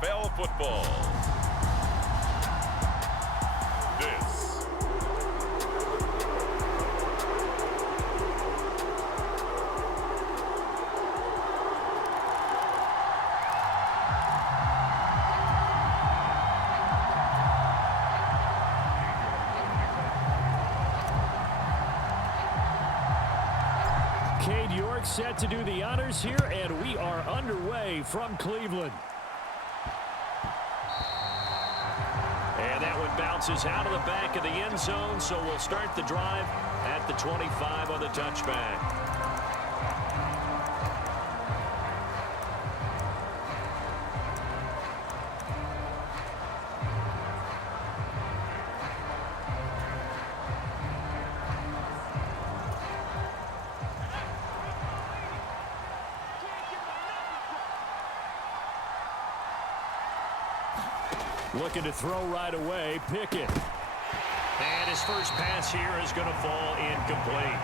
NFL football. This Cade York set to do the honors here, and we are underway from Cleveland. And that one bounces out of the back of the end zone, so we'll start the drive at the 25 on the touchback. Looking to throw right away, Pickett. And his first pass here is going to fall incomplete.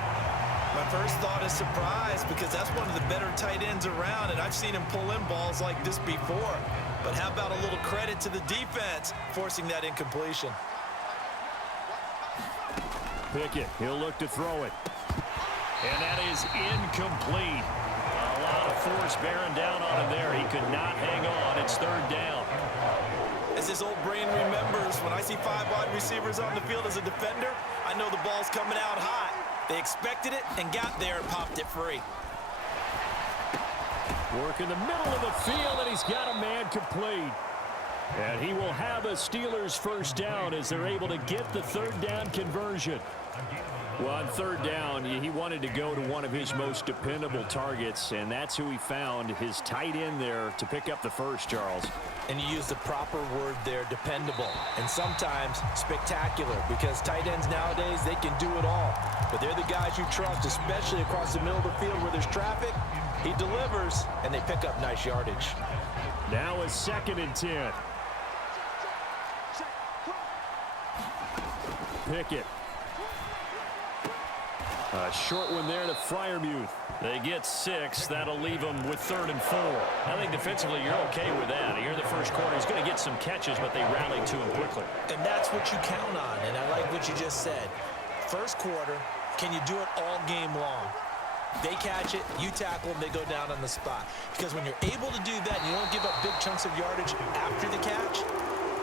My first thought is surprise because that's one of the better tight ends around, and I've seen him pull in balls like this before. But how about a little credit to the defense forcing that incompletion? Pickett, he'll look to throw it. And that is incomplete. A lot of force bearing down on him there. He could not hang on. It's third down. As his old brain remembers, when I see 5 wide receivers on the field as a defender, I know the ball's coming out hot. They expected it and got there and popped it free. Work in the middle of the field, and he's got a man complete. And he will have a Steelers first down as they're able to get the third down conversion. Well, on third down, he wanted to go to one of his most dependable targets, and that's who he found, his tight end there, to pick up the first, Charles. And you use the proper word there, dependable, and sometimes spectacular, because tight ends nowadays, they can do it all. But they're the guys you trust, especially across the middle of the field where there's traffic. He delivers, and they pick up nice yardage. Now it's 2nd and 10. Pickett. A short one there to Freiermuth. They get 6. That'll leave them with 3rd and 4. I think defensively you're okay with that. Here in the first quarter, he's going to get some catches, but they rallied to him quickly. And that's what you count on, and I like what you just said. First quarter, can you do it all game long? They catch it, you tackle them, they go down on the spot. Because when you're able to do that and you don't give up big chunks of yardage after the catch,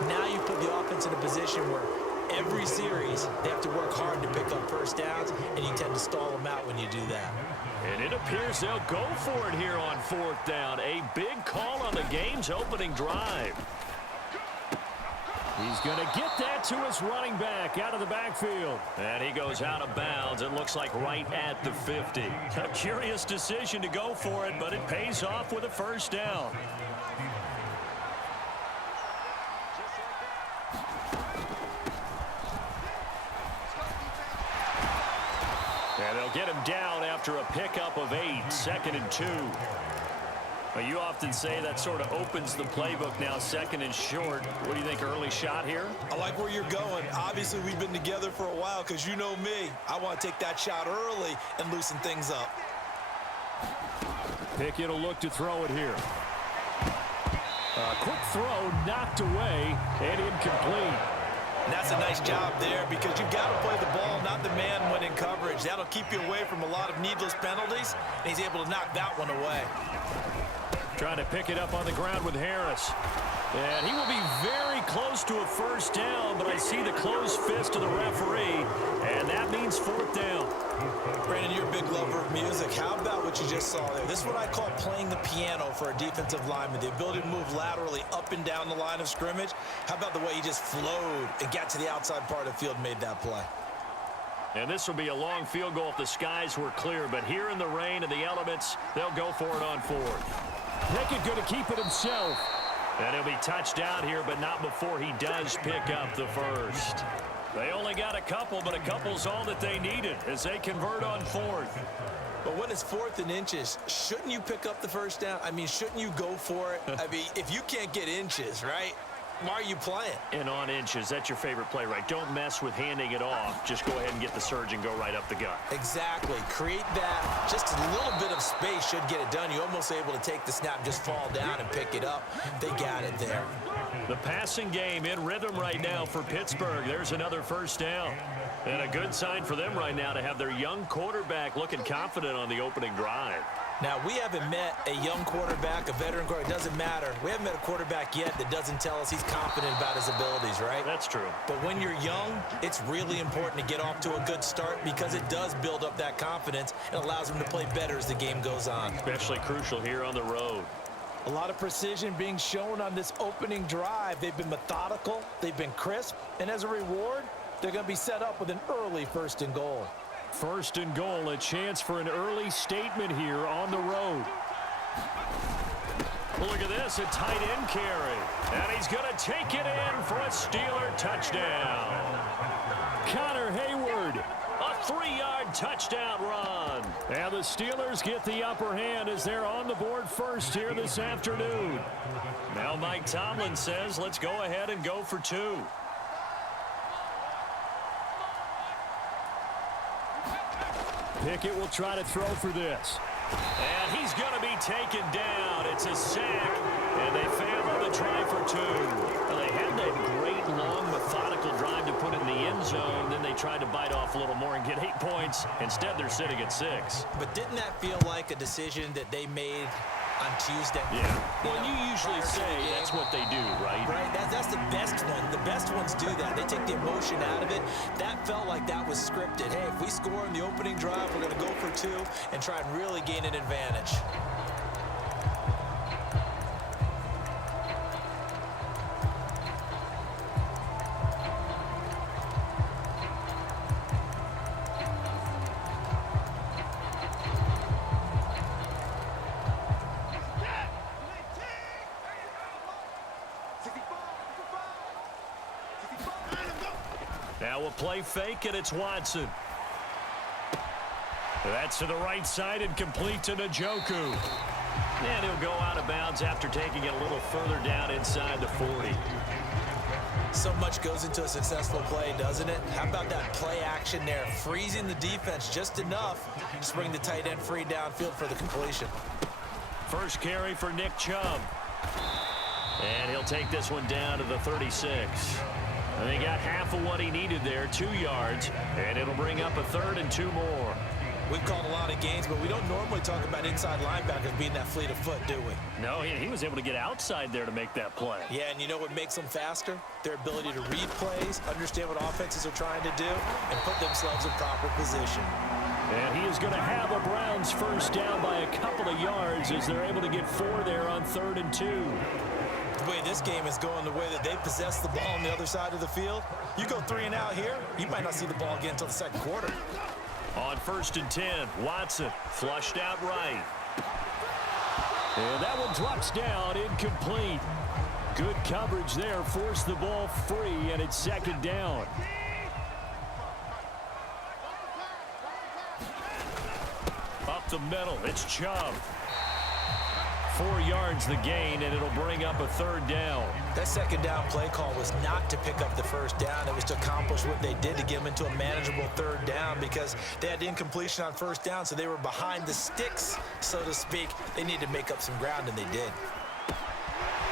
now you put the offense in a position where every series, they have to work hard to pick up first downs, and you tend to stall them out when you do that. And it appears they'll go for it here on 4th down. A big call on the game's opening drive. He's going to get that to his running back out of the backfield. And he goes out of bounds. It looks like right at the 50. A curious decision to go for it, but it pays off with a first down. And they'll get him down after a pickup of 8, 2nd and 2. Well, you often say that sort of opens the playbook now, 2nd and short. What do you think, early shot here? I like where you're going. Obviously, we've been together for a while because you know me. I want to take that shot early and loosen things up. Pickett will look to throw it here. A quick throw knocked away and incomplete. And that's a nice job there because you've got to play the ball, not the man when in coverage. That'll keep you away from a lot of needless penalties, and he's able to knock that one away. Trying to pick it up on the ground with Harris. And he will be very close to a first down, but I see the closed fist of the referee, and that means 4th down. Brandon, you're a big lover of music. How about what you just saw there? This is what I call playing the piano for a defensive lineman, the ability to move laterally up and down the line of scrimmage. How about the way he just flowed and got to the outside part of the field and made that play? And this will be a long field goal if the skies were clear, but here in the rain and the elements, they'll go for it on 4th. Pickett going to keep it himself. And he'll be touched down here, but not before he does pick up the first. They only got a couple, but a couple's all that they needed as they convert on 4th. But when it's 4th and inches, shouldn't you pick up the first down? I mean, shouldn't you go for it? I mean, if you can't get inches, right? why are you playing? And on inches, that's your favorite play, right? Don't mess with handing it off. Just go ahead and get the surge and go right up the gut. Exactly. Create that. Just a little bit of space should get it done. You're almost able to take the snap, just fall down and pick it up. They got it there. The passing game in rhythm right now for Pittsburgh. There's another first down. And a good sign for them right now to have their young quarterback looking confident on the opening drive. Now, we haven't met a young quarterback, a veteran quarterback. It doesn't matter. We haven't met a quarterback yet that doesn't tell us he's confident about his abilities, right? That's true. But when you're young, it's really important to get off to a good start because it does build up that confidence and allows him to play better as the game goes on. Especially crucial here on the road. A lot of precision being shown on this opening drive. They've been methodical, they've been crisp, and as a reward, they're going to be set up with an early 1st and goal. 1st and goal, a chance for an early statement here on the road. Look at this, a tight end carry. And he's going to take it in for a Steeler touchdown. Connor Hayward, a 3-yard touchdown run. And the Steelers get the upper hand as they're on the board first here this afternoon. Now Mike Tomlin says, let's go ahead and go for 2. Pickett will try to throw for this. And he's going to be taken down. It's a sack, and they fail on the try for 2. Well, they had that great, long, methodical drive to put in the end zone. Then they tried to bite off a little more and get 8 points. Instead, they're sitting at 6. But didn't that feel like a decision that they made on Tuesday? Yeah. Well, you usually say that's what they do, right? Right. That's the best one. The best ones do that. They take the emotion out of it. That felt like that was scripted. Hey, if we score in the opening drive, we're going to go for 2 and try and really gain an advantage. Now a play fake, and it's Watson. That's to the right side and complete to Njoku. And he'll go out of bounds after taking it a little further down inside the 40. So much goes into a successful play, doesn't it? How about that play action there? Freezing the defense just enough to bring the tight end free downfield for the completion. First carry for Nick Chubb. And he'll take this one down to the 36. And he got half of what he needed there, 2 yards, and it'll bring up a 3rd and 2 more. We've called a lot of games, but we don't normally talk about inside linebackers being that fleet of foot, do we? No, he was able to get outside there to make that play. Yeah, and you know what makes them faster? Their ability to read plays, understand what offenses are trying to do, and put themselves in proper position. And he is going to have a Browns first down by a couple of yards as they're able to get 4 there on 3rd and 2. The way this game is going, the way that they possess the ball on the other side of the field, you go 3 and out here, you might not see the ball again until the 2nd quarter. On 1st and 10, Watson flushed out right. And that one drops down, incomplete. Good coverage there, forced the ball free, and it's 2nd down. Up the middle, it's Chubb. 4 yards the gain, and it'll bring up a 3rd down. That 2nd down play call was not to pick up the 1st down. It was to accomplish what they did to get them into a manageable 3rd down because they had incompletion on 1st down, so they were behind the sticks, so to speak. They needed to make up some ground, and they did.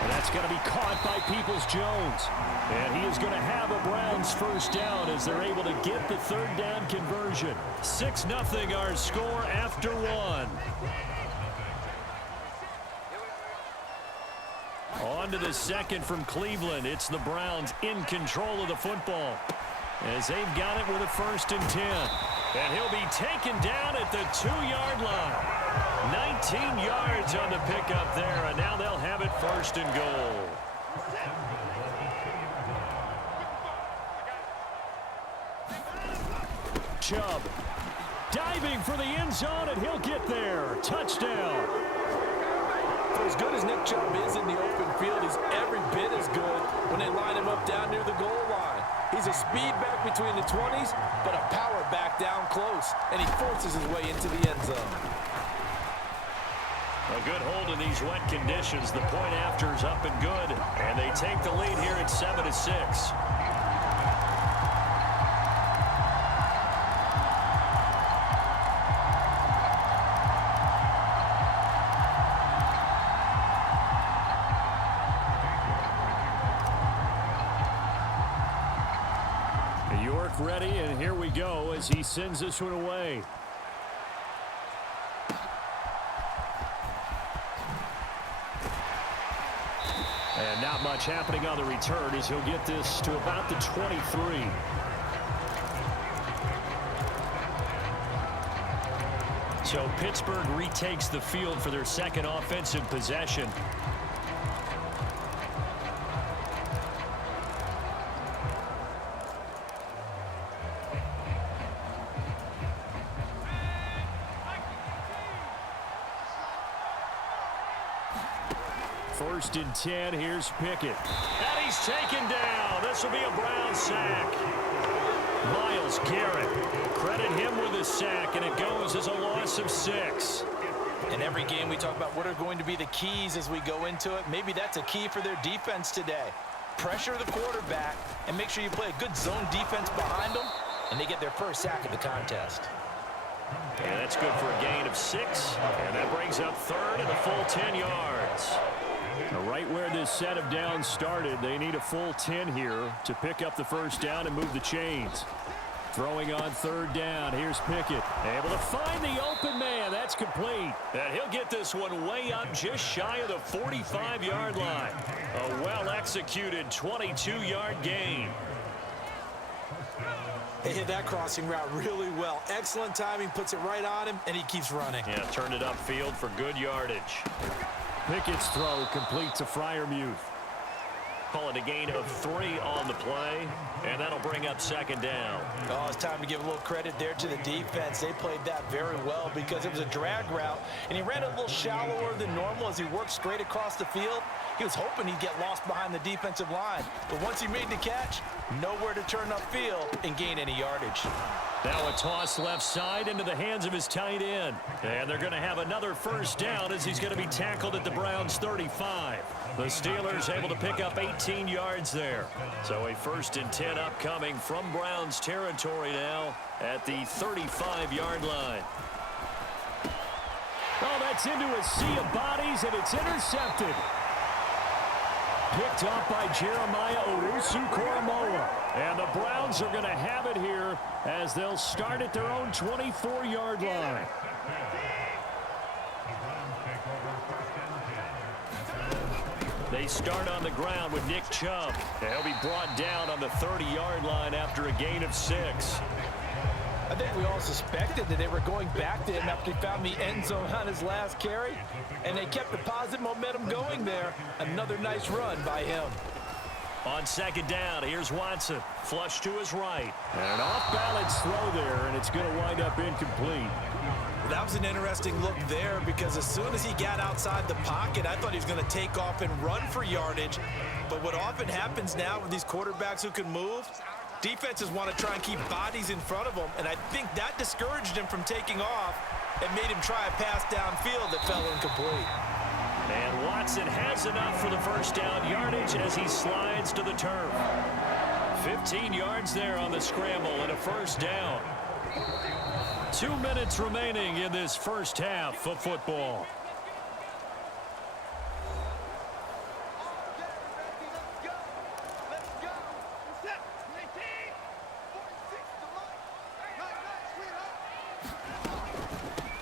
And that's going to be caught by Peoples-Jones. And he is going to have a Browns first down as they're able to get the 3rd down conversion. 6-0 our score after 1. On to the 2nd from Cleveland. It's the Browns in control of the football as they've got it with a 1st and 10. And he'll be taken down at the 2-yard line. 19 yards on the pickup there, and now they'll have it 1st and goal. Chubb diving for the end zone, and he'll get there. Touchdown. For as good as Nick Chubb is in the open field, he's every bit as good when they line him up down near the goal line. He's a speed back between the 20s, but a power back down close, and he forces his way into the end zone. A good hold in these wet conditions. The point after is up and good. And they take the lead here at 7-6. York ready, and here we go as he sends this one away. And not much happening on the return as he'll get this to about the 23. So Pittsburgh retakes the field for their second offensive possession. First and 10, here's Pickett. And he's taken down. This will be a Brown sack. Myles Garrett, credit him with a sack, and it goes as a loss of 6. In every game we talk about what are going to be the keys as we go into it. Maybe that's a key for their defense today. Pressure the quarterback and make sure you play a good zone defense behind them, and they get their first sack of the contest. And that's good for a gain of 6, and that brings up third and a full 10 yards. Right where this set of downs started, they need a full 10 here to pick up the first down and move the chains. Throwing on third down, here's Pickett. Able to find the open man. That's complete. And he'll get this one way up just shy of the 45-yard line. A well-executed 22-yard gain. They hit that crossing route really well. Excellent timing, puts it right on him, and he keeps running. Yeah, turned it upfield for good yardage. Pickett's throw complete to Freiermuth. Call it a gain of 3 on the play, and that'll bring up second down. Oh, it's time to give a little credit there to the defense. They played that very well because it was a drag route, and he ran a little shallower than normal as he worked straight across the field. He was hoping he'd get lost behind the defensive line, but once he made the catch, nowhere to turn upfield and gain any yardage. Now a toss left side into the hands of his tight end. And they're going to have another first down as he's going to be tackled at the Browns' 35. The Steelers able to pick up 18 yards there. So a first and 10 upcoming from Browns territory now at the 35-yard line. Oh, that's into a sea of bodies, and it's intercepted. Picked up by Jeremiah Owusu-Koramoah. And the Browns are going to have it here as they'll start at their own 24-yard line. They start on the ground with Nick Chubb. He'll be brought down on the 30-yard line after a gain of 6. I think we all suspected that they were going back to him after he found the end zone on his last carry, and they kept the positive momentum going there. Another nice run by him. On second down, here's Watson. Flush to his right. And an off-balance throw there, and it's going to wind up incomplete. That was an interesting look there because as soon as he got outside the pocket, I thought he was going to take off and run for yardage. But what often happens now with these quarterbacks who can move, defenses want to try and keep bodies in front of them, and I think that discouraged him from taking off and made him try a pass downfield that fell incomplete. And Watson has enough for the first down yardage as he slides to the turf. 15 yards there on the scramble and a first down. 2 minutes remaining in this first half of football.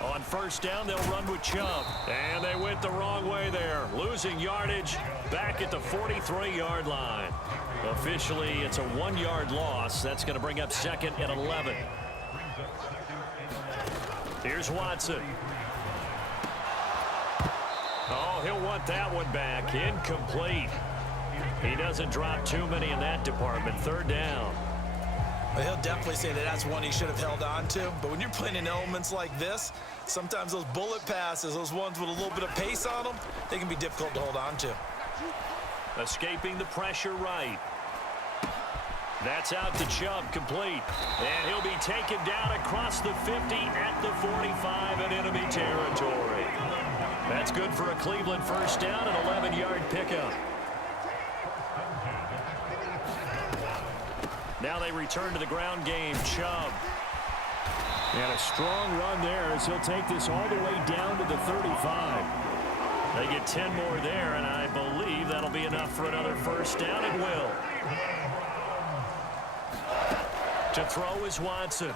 On first down, they'll run with Chubb. And they went the wrong way there. Losing yardage back at the 43-yard line. Officially, it's a 1-yard loss. That's going to bring up second and 11. Here's Watson. Oh, he'll want that one back. Incomplete. He doesn't drop too many in that department. Third down. Well, he'll definitely say that that's one he should have held on to. But when you're playing in elements like this, sometimes those bullet passes, those ones with a little bit of pace on them, they can be difficult to hold on to. Escaping the pressure right. That's out to Chubb, complete. And he'll be taken down across the 50 at the 45 in enemy territory. That's good for a Cleveland first down, an 11-yard pickup. Now they return to the ground game. Chubb. And a strong run there as he'll take this all the way down to the 35. They get 10 more there, and I believe that'll be enough for another first down. It will. To throw is Watson.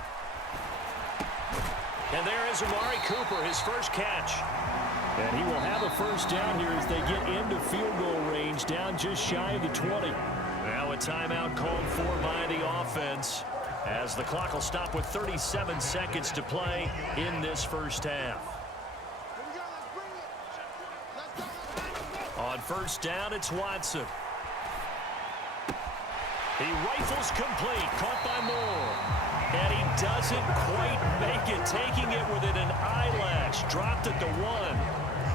And there is Amari Cooper, his first catch. And he will have a first down here as they get into field goal range, down just shy of the 20. Now a timeout called for by the offense, as the clock will stop with 37 seconds to play in this first half. On first down, it's Watson. He rifles complete, caught by Moore. And he doesn't quite make it, taking it within an eyelash. Dropped it to 1.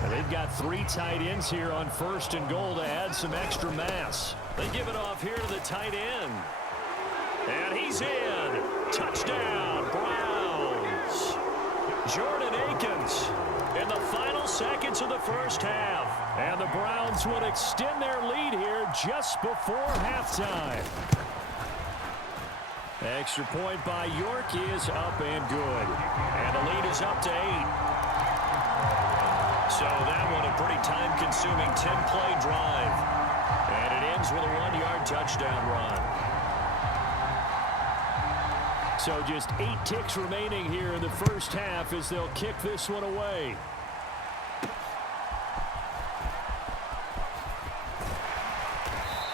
And they've got 3 tight ends here on first and goal to add some extra mass. They give it off here to the tight end. And he's in. Touchdown, Browns. Jordan Akins in the final seconds of the first half. And the Browns will extend their lead here just before halftime. Extra point by York is up and good. And the lead is up to 8. So that one a pretty time-consuming 10-play drive. And it ends with a 1-yard touchdown run. So just 8 ticks remaining here in the first half as they'll kick this one away.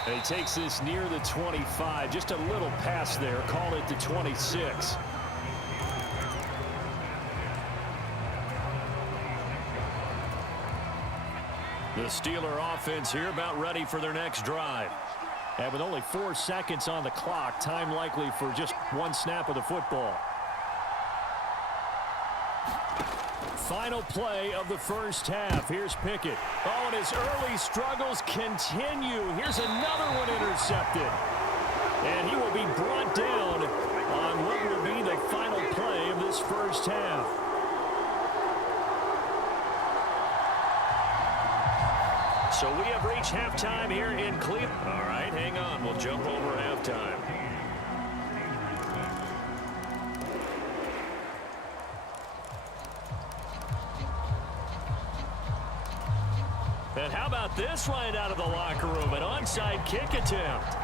And he takes this near the 25. Just a little pass there. Call it the 26. The Steeler offense here about ready for their next drive. And with only 4 seconds on the clock, time likely for just 1 snap of the football. Final play of the first half. Here's Pickett. Oh, and his early struggles continue. Here's another one intercepted. And he will be brought down on what will be the final play of this first half. So we have reached halftime here in Cleveland. All right, hang on. We'll jump over halftime. And how about this right out of the locker room? An onside kick attempt.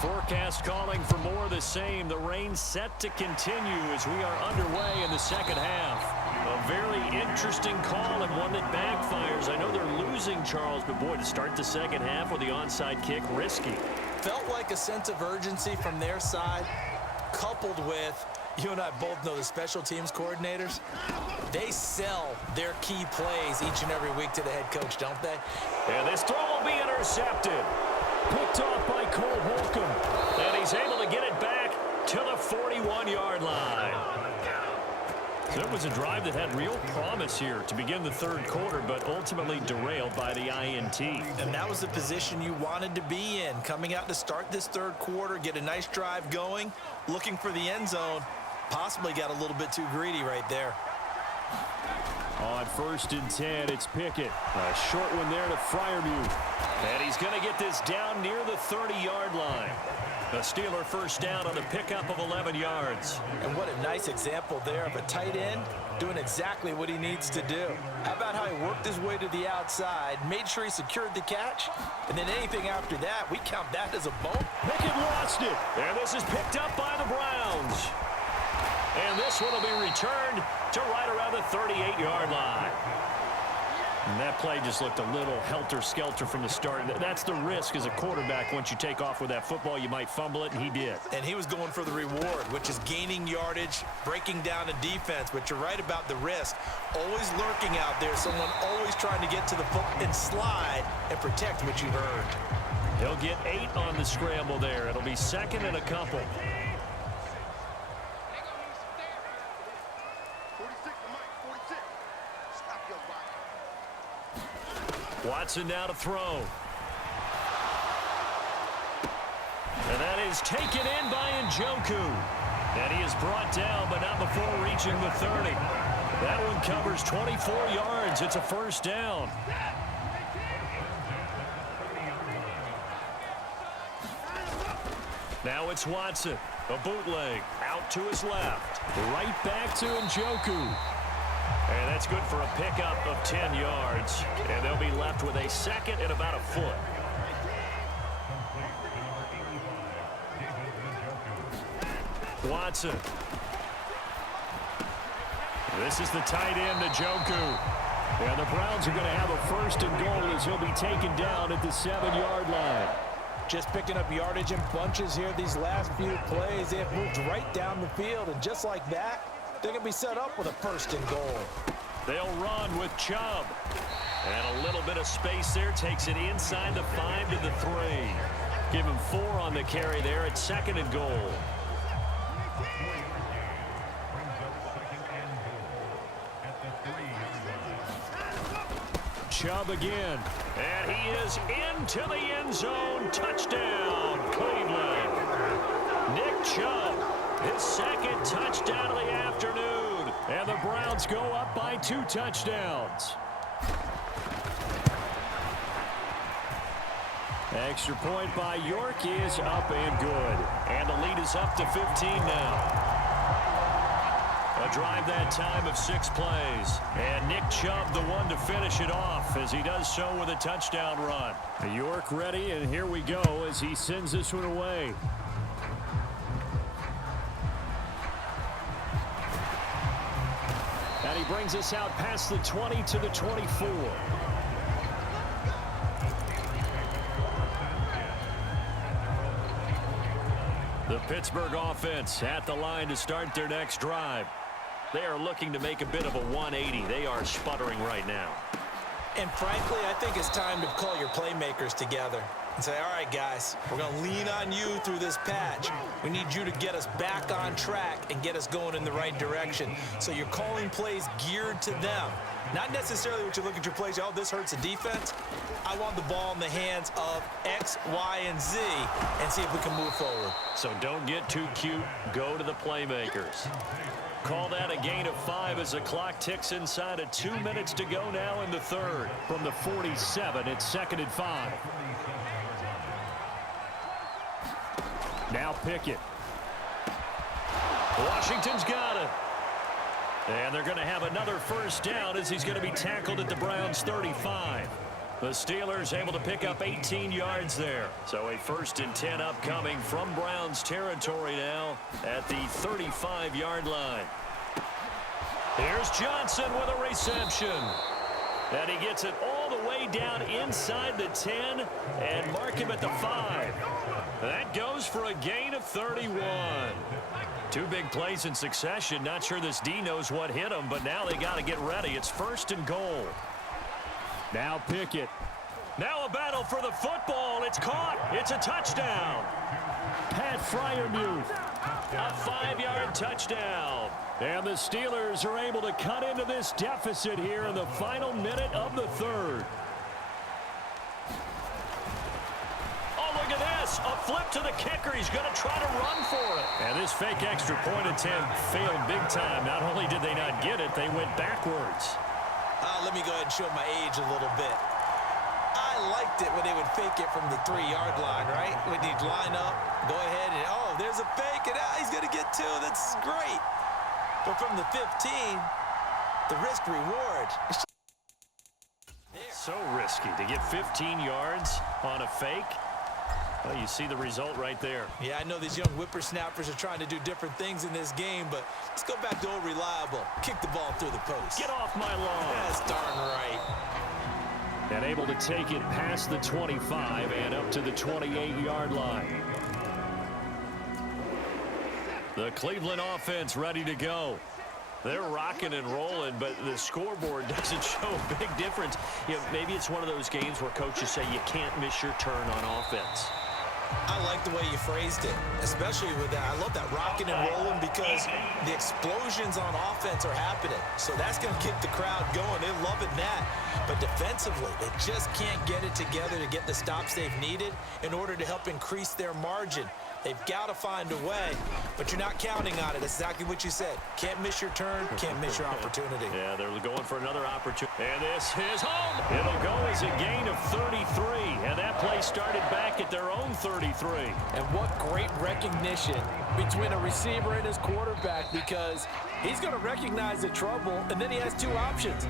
Forecast calling for more of the same. The rain set to continue as we are underway in the second half. A very interesting call and one that backfires. I know they're losing, Charles, but boy, to start the second half with the onside kick, risky. Felt like a sense of urgency from their side, coupled with, you and I both know the special teams coordinators, they sell their key plays each and every week to the head coach, don't they? And this throw will be intercepted. Picked off by Cole Holcomb. And he's able to get it back to the 41-yard line. So it was a drive that had real promise here to begin the third quarter, but ultimately derailed by the INT. And that was the position you wanted to be in, coming out to start this third quarter, get a nice drive going, looking for the end zone. Possibly got a little bit too greedy right there. On first and 10, it's Pickett. A short one there to Freiermuth. And he's going to get this down near the 30-yard line. The Steeler first down on the pickup of 11 yards. And what a nice example there of a tight end doing exactly what he needs to do. How about how he worked his way to the outside, made sure he secured the catch, and then anything after that, we count that as a bump. Pickett lost it. And this is picked up by the Browns. And this one will be returned to right around the 38-yard line. And that play just looked a little helter-skelter from the start. That's the risk as a quarterback. Once you take off with that football, you might fumble it, and he did. And he was going for the reward, which is gaining yardage, breaking down a defense. But you're right about the risk. Always lurking out there, someone always trying to get to the foot and slide and protect what you've earned. He'll get 8 on the scramble there. It'll be second and a couple. Watson now to throw. And that is taken in by Njoku. And he is brought down, but not before reaching the 30. That one covers 24 yards. It's a first down. Now it's Watson. A bootleg out to his left. Right back to Njoku. And that's good for a pickup of 10 yards. And they'll be left with a second and about a foot. Watson. This is the tight end, Njoku. And the Browns are going to have a first and goal as he'll be taken down at the 7-yard line. Just picking up yardage in bunches here these last few plays. They have moved right down the field, and just like that, they're going to be set up with a first and goal. They'll run with Chubb. And a little bit of space there takes it inside the 5 to the 3. Give him 4 on the carry there at second and goal. Chubb again. And he is into the end zone. Touchdown, Cleveland. Nick Chubb, his second touchdown of the afternoon. And the Browns go up by 2 touchdowns. Extra point by York is up and good. And the lead is up to 15 now. A drive that time of 6 plays. And Nick Chubb the one to finish it off as he does so with a touchdown run. York ready, and here we go as he sends this one away. And he brings us out past the 20 to the 24. The Pittsburgh offense at the line to start their next drive. They are looking to make a bit of a 180. They are sputtering right now. And frankly, I think it's time to call your playmakers together and say, all right, guys, we're going to lean on you through this patch. We need you to get us back on track and get us going in the right direction. So you're calling plays geared to them. Not necessarily what you look at your plays, oh, this hurts the defense. I want the ball in the hands of X, Y, and Z and see if we can move forward. So don't get too cute. Go to the playmakers. Call that a gain of 5 as the clock ticks inside of 2 minutes to go now in the third. From the 47, it's 2nd and 5. Now Pickett. Washington's got it. And they're going to have another first down as he's going to be tackled at the Browns' 35. The Steelers able to pick up 18 yards there. So a 1st and 10 upcoming from Browns territory now at the 35-yard line. Here's Johnson with a reception. And he gets it all the way down inside the 10 and mark him at the 5. That goes for a gain of 31. 2 big plays in succession. Not sure this D knows what hit him, but now they got to get ready. It's 1st and goal. Now Pickett. Now a battle for the football. It's caught. It's a touchdown. Pat Fryermuth. A 5-yard touchdown. And the Steelers are able to cut into this deficit here in the final minute of the third. Oh, look at this. A flip to the kicker. He's going to try to run for it. And this fake extra point attempt failed big time. Not only did they not get it, they went backwards. Let me go ahead and show my age a little bit. I liked it when they would fake it from the 3-yard line, right? When you'd line up, go ahead and, oh, there's a fake, and he's going to get 2. That's great. But from the 15, the risk-reward. So risky to get 15 yards on a fake. Well, you see the result right there. Yeah, I know these young whippersnappers are trying to do different things in this game, but let's go back to old reliable. Kick the ball through the post. Get off my lawn. That's darn right. And able to take it past the 25 and up to the 28-yard line. The Cleveland offense ready to go. They're rocking and rolling, but the scoreboard doesn't show a big difference. You know, maybe it's one of those games where coaches say you can't miss your turn on offense. I like the way you phrased it, especially with that. I love that rocking and rolling because the explosions on offense are happening. So that's going to keep the crowd going. They're loving that. But defensively, they just can't get it together to get the stops they've needed in order to help increase their margin. They've got to find a way, but you're not counting on it. That's exactly what you said. Can't miss your turn, can't miss your opportunity. Yeah, they're going for another opportunity. And this is home. It'll go as a gain of 33, and that play started back at their own 33. And what great recognition between a receiver and his quarterback, because he's going to recognize the trouble, and then he has two options.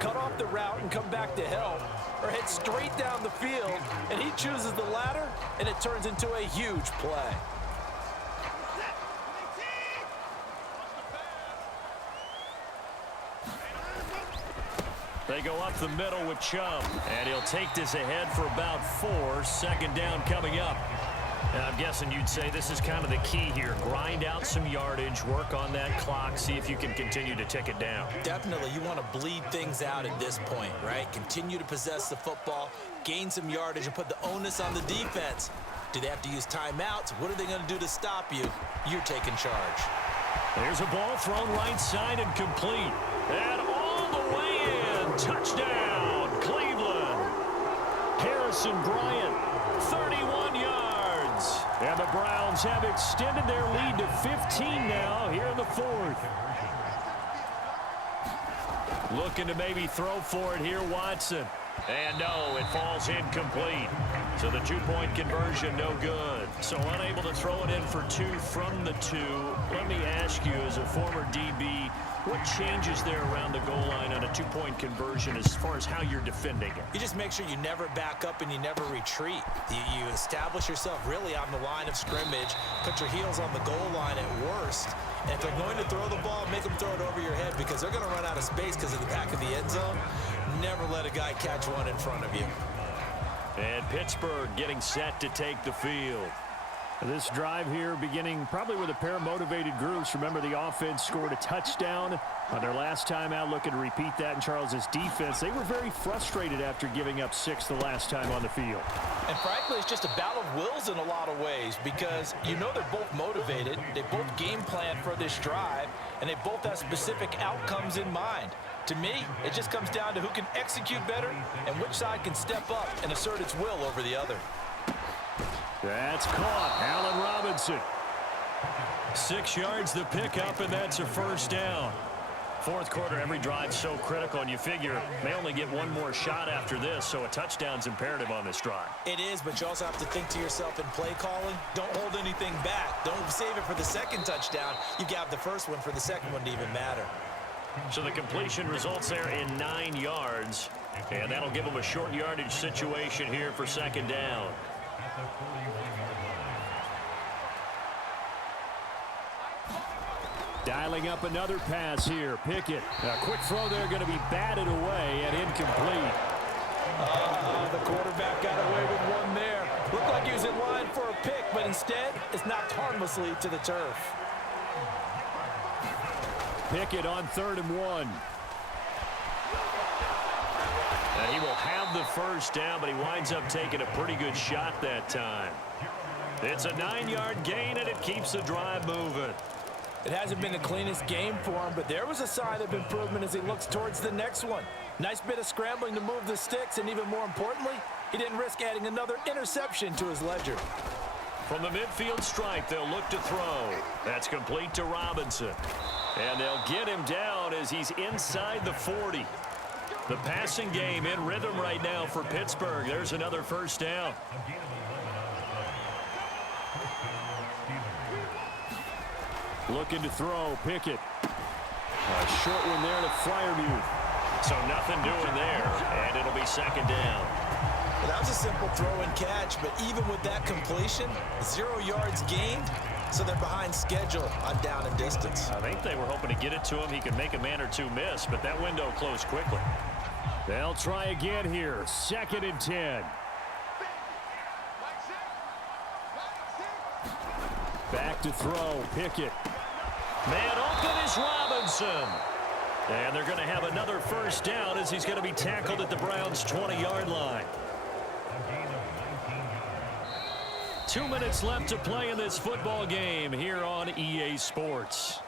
Cut off the route and come back to help, or head straight down the field, and he chooses the latter, and it turns into a huge play. They go up the middle with Chubb, and he'll take this ahead for about 4. Second down coming up. And I'm guessing you'd say this is kind of the key here. Grind out some yardage, work on that clock, see if you can continue to tick it down. Definitely, you want to bleed things out at this point, right? Continue to possess the football, gain some yardage, and put the onus on the defense. Do they have to use timeouts? What are they going to do to stop you? You're taking charge. There's a ball thrown right side and complete. And all the way in. Touchdown, Cleveland. Harrison Bryant, 31 yards. And the Browns have extended their lead to 15 now here in the 4th. Looking to maybe throw for it here, Watson. And no, it falls incomplete. So the 2-point conversion, no good. So unable to throw it in for 2 from the 2. Let me ask you, as a former DB, what changes there around the goal line on a 2-point conversion as far as how you're defending it? You just make sure you never back up and you never retreat. You establish yourself really on the line of scrimmage, put your heels on the goal line at worst. And if they're going to throw the ball, make them throw it over your head, because they're going to run out of space because of the back of the end zone. Never let a guy catch one in front of you. And Pittsburgh getting set to take the field. This drive here beginning probably with a pair of motivated groups. Remember, the offense scored a touchdown on their last time out. Looking to repeat that in Charles's defense. They were very frustrated after giving up 6 the last time on the field. And frankly, it's just a battle of wills in a lot of ways, because you know they're both motivated. They both game plan for this drive, and they both have specific outcomes in mind. To me, it just comes down to who can execute better and which side can step up and assert its will over the other. That's caught. Allen Robinson. 6 yards the pickup, and that's a first down. 4th quarter, every drive so critical, and you figure may only get one more shot after this, so a touchdown's imperative on this drive. It is, but you also have to think to yourself in play calling, don't hold anything back. Don't save it for the second touchdown. You got the first one for the second one to even matter. So the completion results there in 9 yards, and that'll give them a short yardage situation here for second down. Dialing up another pass here. Pickett. A quick throw there, going to be batted away and incomplete. The quarterback got away with one there. Looked like he was in line for a pick, but instead it's knocked harmlessly to the turf. Pickett on 3rd and 1. And he will have the first down, but he winds up taking a pretty good shot that time. It's a 9-yard gain, and it keeps the drive moving. It hasn't been the cleanest game for him, but there was a sign of improvement as he looks towards the next one. Nice bit of scrambling to move the sticks, and even more importantly, he didn't risk adding another interception to his ledger. From the midfield stripe, they'll look to throw. That's complete to Robinson. And they'll get him down as he's inside the 40. The passing game in rhythm right now for Pittsburgh. There's another first down. Looking to throw. Pickett. A short one there to Freiermuth. So nothing doing there, and it'll be second down. Well, that was a simple throw and catch, but even with that completion, 0 yards gained, so they're behind schedule on down and distance. I think they were hoping to get it to him. He could make a man or two miss, but that window closed quickly. They'll try again here. 2nd and 10. Back to throw. Pickett. Man open is Robinson. And they're going to have another first down as he's going to be tackled at the Browns' 20-yard line. 2 minutes left to play in this football game here on EA Sports.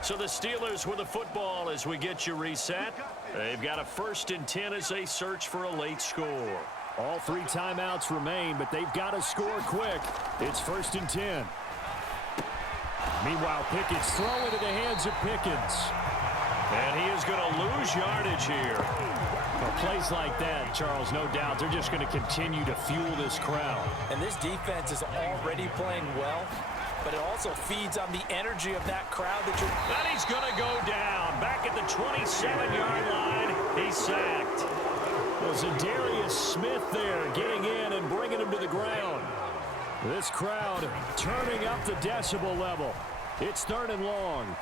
So the Steelers with the football as we get you reset. They've got a 1st and 10 as they search for a late score. All 3 timeouts remain, but they've got to score quick. It's 1st and 10. Meanwhile, Pickett's throw into the hands of Pickens. And he is going to lose yardage here. Well, plays like that, Charles, no doubt, they're just going to continue to fuel this crowd. And this defense is already playing well, but it also feeds on the energy of that crowd that you're... And he's going to go down. Back at the 27-yard line, he's sacked. Well, Zadarius Smith there getting in and bringing him to the ground. This crowd turning up the decibel level. It's 3rd and long.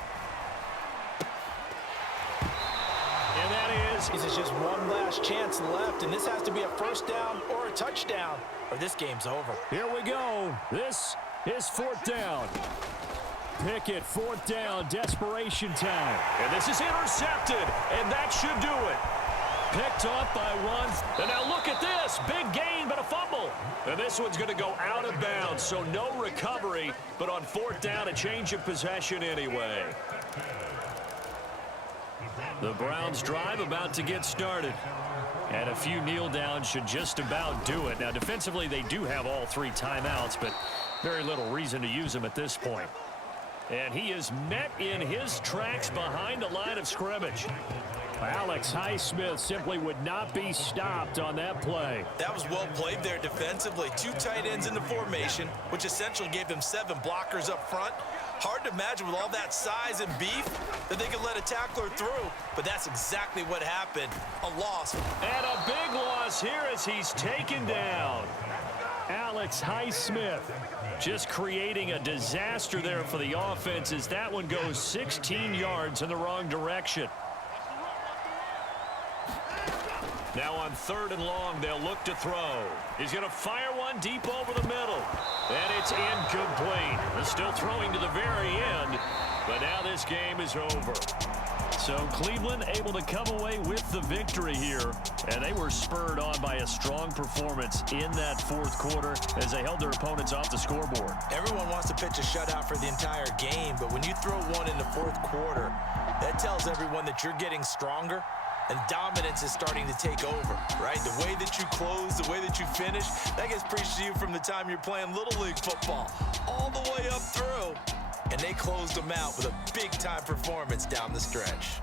And that is... This is just one last chance left, and this has to be a 1st down or a touchdown, or this game's over. Here we go. This is 4th down. Pickett, 4th down, desperation time. And this is intercepted, and that should do it. Picked off by 1. And now look at this. Big gain, but a fumble. And this one's going to go out of bounds, so no recovery, but on 4th down, a change of possession anyway. The Browns drive about to get started. And a few kneel downs should just about do it. Now, defensively, they do have all 3 timeouts, but very little reason to use them at this point. And he is met in his tracks behind the line of scrimmage. Alex Highsmith simply would not be stopped on that play. That was well played there defensively. 2 tight ends in the formation, which essentially gave them 7 blockers up front. Hard to imagine with all that size and beef that they could let a tackler through, but that's exactly what happened. A loss. And a big loss here as he's taken down. Alex Highsmith just creating a disaster there for the offense as that one goes 16 yards in the wrong direction. Now on 3rd and long, they'll look to throw. He's going to fire one deep over the middle. And it's incomplete. They're still throwing to the very end, but now this game is over. So Cleveland able to come away with the victory here, and they were spurred on by a strong performance in that 4th quarter as they held their opponents off the scoreboard. Everyone wants to pitch a shutout for the entire game, but when you throw one in the 4th quarter, that tells everyone that you're getting stronger and dominance is starting to take over, right? The way that you close, the way that you finish, that gets preached to you from the time you're playing Little League football all the way up through. And they closed them out with a big-time performance down the stretch.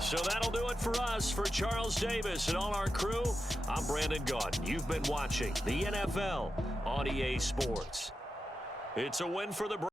So that'll do it for us. For Charles Davis and all our crew, I'm Brandon Gaudin. You've been watching the NFL on EA Sports. It's a win for the Browns.